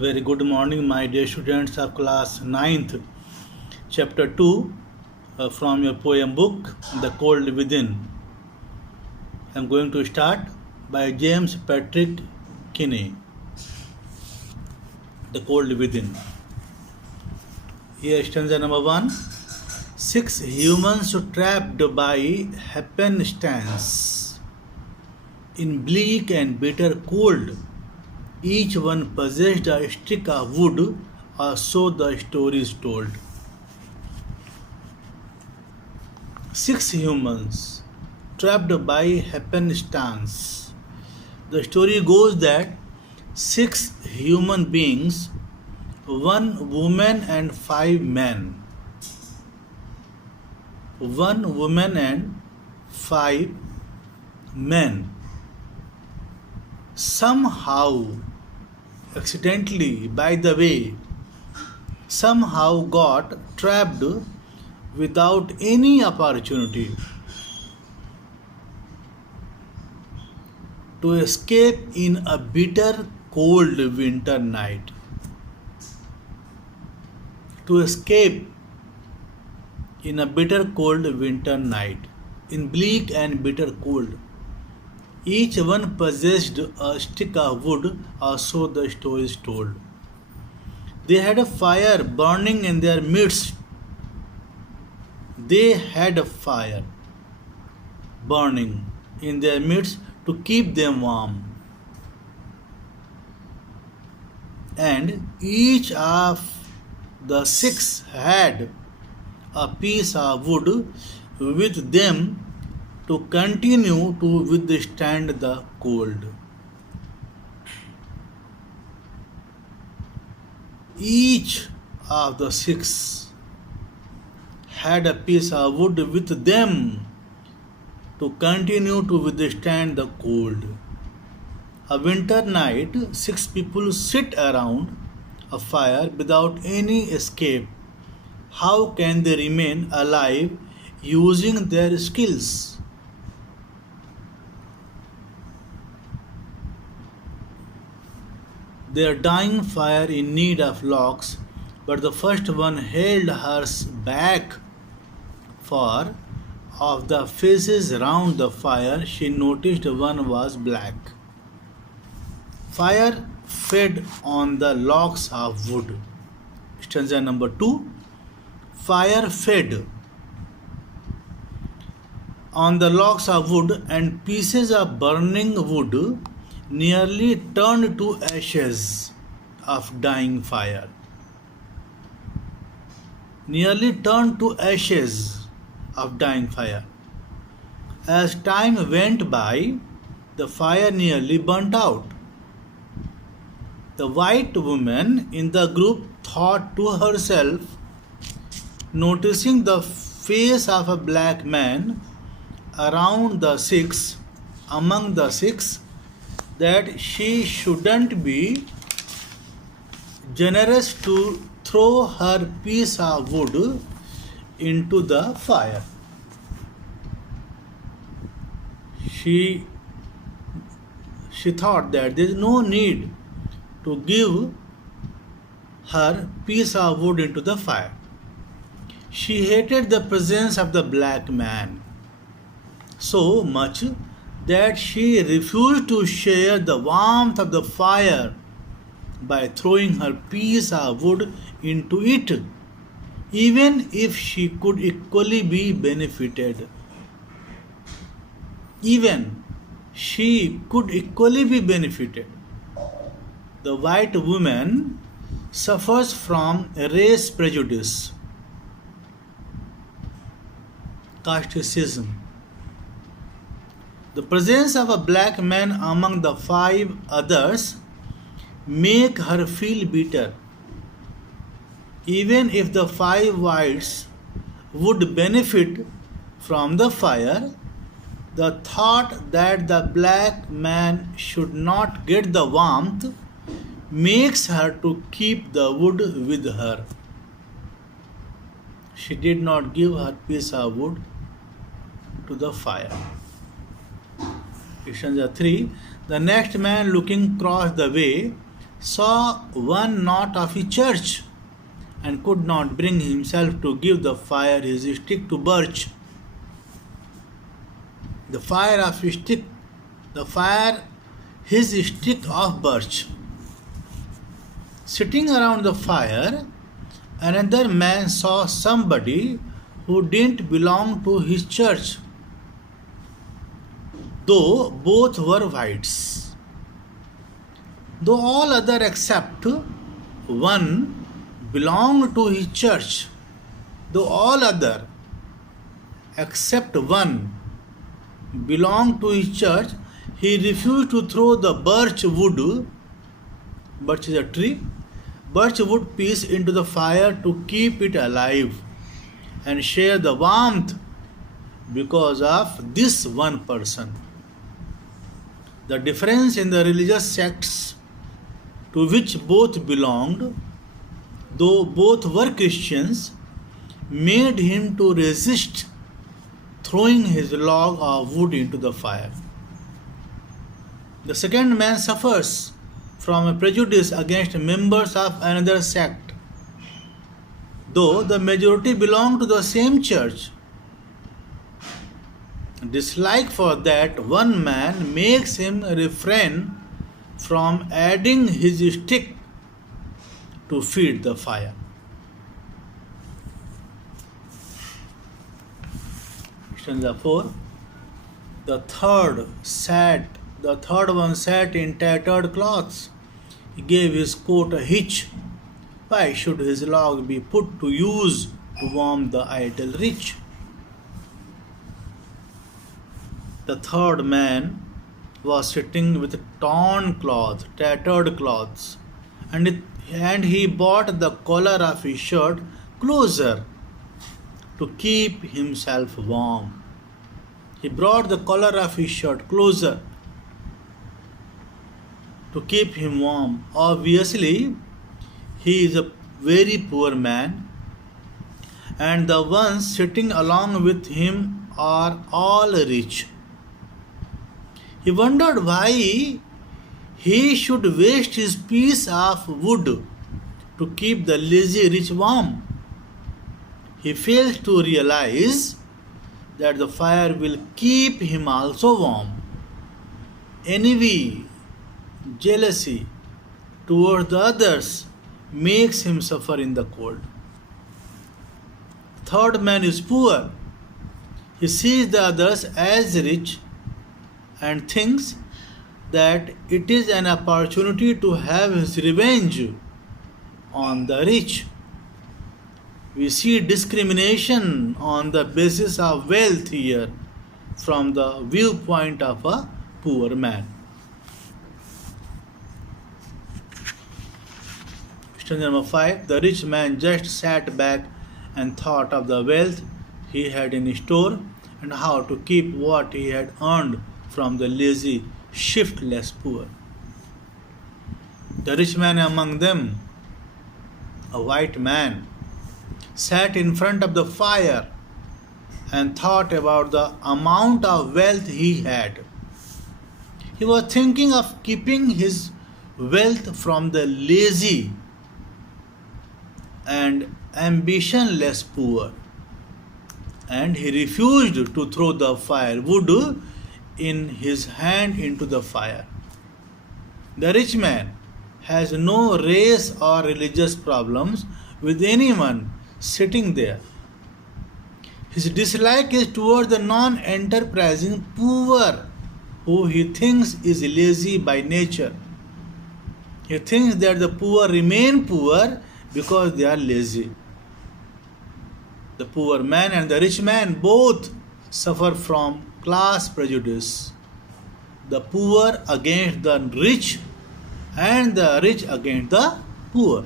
Very good morning, my dear students of class ninth, chapter 2, from your poem book, The Cold Within. I am going to start by James Patrick Kinney, The Cold Within. Here, stanza number 1. 6 humans trapped by happenstance in bleak and bitter cold. Each one possessed a stick of wood, or so the story is told. 6 humans trapped by happenstance. The story goes that 6 human beings, 1 woman and 5 men, 1 woman and 5 men, somehow, accidentally, by the way, somehow got trapped without any opportunity to escape in a bitter cold winter night. To escape in a bitter cold winter night, in bleak and bitter cold. Each one possessed a stick of wood, or so the story is told. They had a fire burning in their midst. They had a fire burning in their midst to keep them warm. And each of the 6 had a piece of wood with them to continue to withstand the cold. Each of the 6 had a piece of wood with them to continue to withstand the cold. A winter night, 6 people sit around a fire without any escape. How can they remain alive using their skills? Their dying fire in need of logs, but the first one held hers back, for of the faces round the fire she noticed one was black. Fire fed on the logs of wood. Stanza number 2. Fire fed on the logs of wood, and pieces of burning wood nearly turned to ashes of dying fire. Nearly turned to ashes of dying fire. As time went by, the fire nearly burnt out. The white woman in the group thought to herself, noticing the face of a black man among the 6, that she shouldn't be generous to throw her piece of wood into the fire. She thought that there is no need to give her piece of wood into the fire. She hated the presence of the black man so much that she refused to share the warmth of the fire by throwing her piece of wood into it, even if she could equally be benefited. Even she could equally be benefited. The white woman suffers from race prejudice, casteism. The presence of a black man among the 5 others make her feel bitter. Even if the 5 whites would benefit from the fire, the thought that the black man should not get the warmth makes her to keep the wood with her. She did not give her piece of wood to the fire. Stanza 3. The next man looking across the way saw one knot of a church and could not bring himself to give the fire his stick to birch. The fire of his stick, the fire his stick of birch. Sitting around the fire, another man saw somebody who didn't belong to his church, though both were whites. Though all other except one belonged to his church, though all other except one belonged to his church, he refused to throw the birch wood, birch is a tree, birch wood piece into the fire to keep it alive and share the warmth because of this one person. The difference in the religious sects to which both belonged, though both were Christians, made him to resist throwing his log of wood into the fire. The second man suffers from a prejudice against members of another sect, though the majority belong to the same church. Dislike for that one man makes him refrain from adding his stick to feed the fire. Stanza 4. The third one sat in tattered clothes. He gave his coat a hitch. Why should his log be put to use to warm the idle rich? The third man was sitting with tattered clothes, and he brought the collar of his shirt closer to keep himself warm. He brought the collar of his shirt closer to keep him warm. Obviously, he is a very poor man, and the ones sitting along with him are all rich. He wondered why he should waste his piece of wood to keep the lazy rich warm. He fails to realize that the fire will keep him also warm. Envy, jealousy towards the others makes him suffer in the cold. Third man is poor. He sees the others as rich and thinks that it is an opportunity to have his revenge on the rich. We see discrimination on the basis of wealth here from the viewpoint of a poor man. Stanza number 5. The rich man just sat back and thought of the wealth he had in store and how to keep what he had earned from the lazy, shiftless poor. The rich man among them, a white man, sat in front of the fire and thought about the amount of wealth he had. He was thinking of keeping his wealth from the lazy and ambitionless poor, and he refused to throw the firewood in his hand into the fire. The rich man has no race or religious problems with anyone sitting there. His dislike is toward the non-enterprising poor who he thinks is lazy by nature. He thinks that the poor remain poor because they are lazy. The poor man and the rich man both suffer from class prejudice. The poor against the rich and the rich against the poor.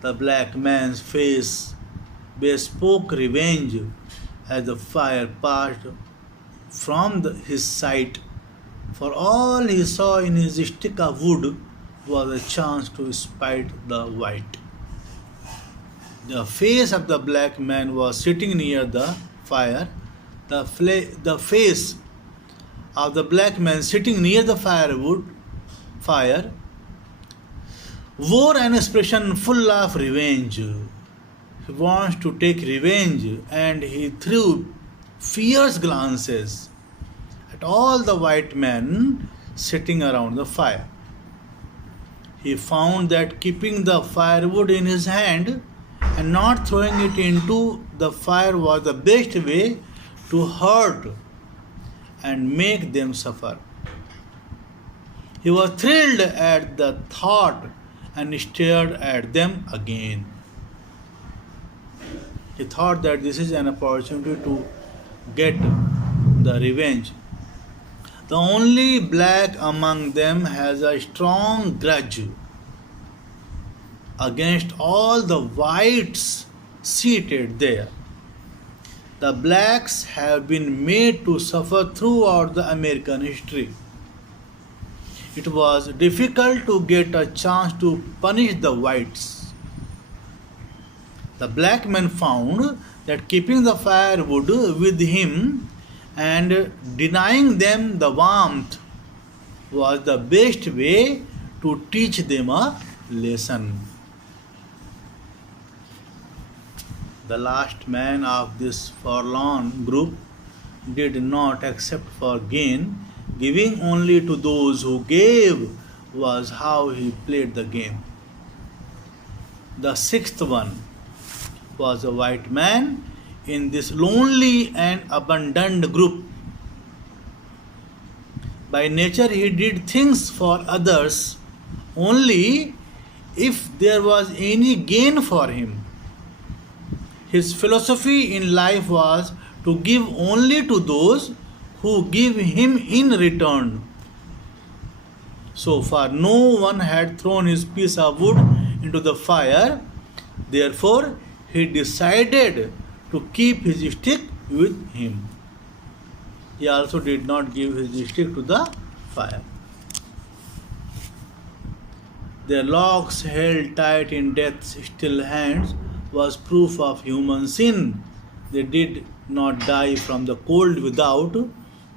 The black man's face bespoke revenge as the fire passed from his sight, for all he saw in his stick of wood was a chance to spite the white. The face of the black man was sitting near the fire. The face of the black man sitting near the fire wore an expression full of revenge. He wants to take revenge, and he threw fierce glances at all the white men sitting around the fire. He found that keeping the firewood in his hand and not throwing it into the fire was the best way to hurt and make them suffer. He was thrilled at the thought and stared at them again. He thought that this is an opportunity to get the revenge. The only black among them has a strong grudge against all the whites seated there. The blacks have been made to suffer throughout the American history. It was difficult to get a chance to punish the whites. The black man found that keeping the firewood with him and denying them the warmth was the best way to teach them a lesson. The last man of this forlorn group did not accept for gain. Giving only to those who gave was how he played the game. The sixth one was a white man in this lonely and abandoned group. By nature, he did things for others only if there was any gain for him. His philosophy in life was to give only to those who give him in return. So far, no one had thrown his piece of wood into the fire. Therefore, he decided to keep his stick with him. He also did not give his stick to the fire. Their locks held tight in death's still hands was proof of human sin. They did not die from the cold without,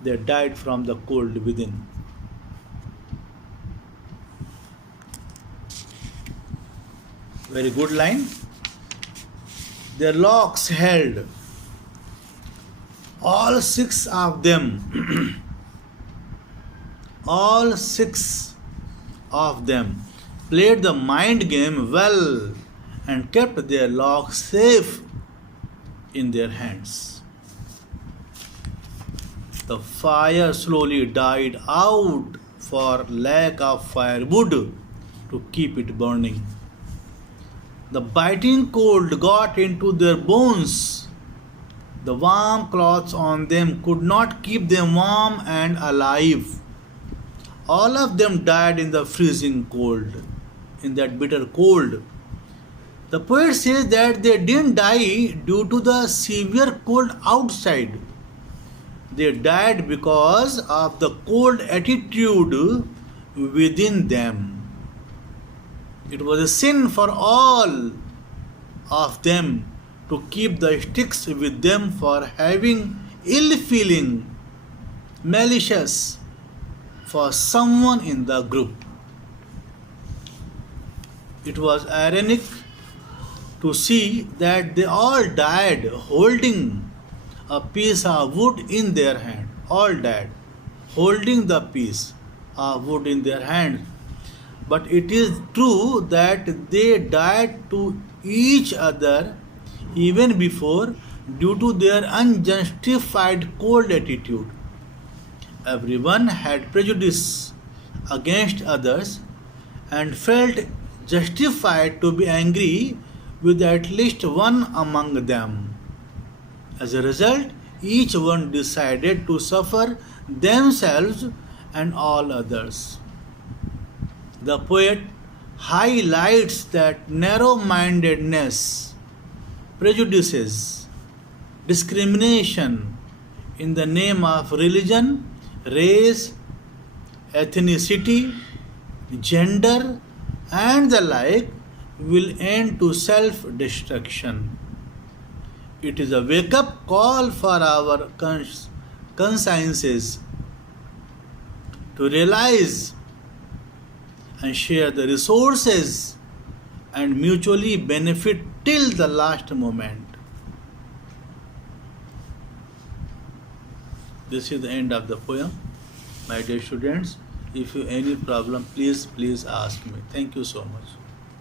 they died from the cold within. Very good line. Their locks held, all six of them, all six of them played the mind game well and kept their locks safe in their hands. The fire slowly died out for lack of firewood to keep it burning. The biting cold got into their bones. The warm cloths on them could not keep them warm and alive. All of them died in the freezing cold, in that bitter cold. The poet says that they didn't die due to the severe cold outside. They died because of the cold attitude within them. It was a sin for all of them to keep the sticks with them for having ill feeling, malicious for someone in the group. It was ironic to see that they all died holding a piece of wood in their hand. All died holding the piece of wood in their hand. But it is true that they died to each other even before due to their unjustified cold attitude. Everyone had prejudice against others and felt justified to be angry with at least one among them. As a result, each one decided to suffer themselves and all others. The poet highlights that narrow-mindedness, prejudices, discrimination in the name of religion, race, ethnicity, gender, and the like will end to self-destruction. It is a wake-up call for our consciences to realize and share the resources and mutually benefit till the last moment. This is the end of the poem. My dear students, if you have any problem, please ask me. Thank you so much.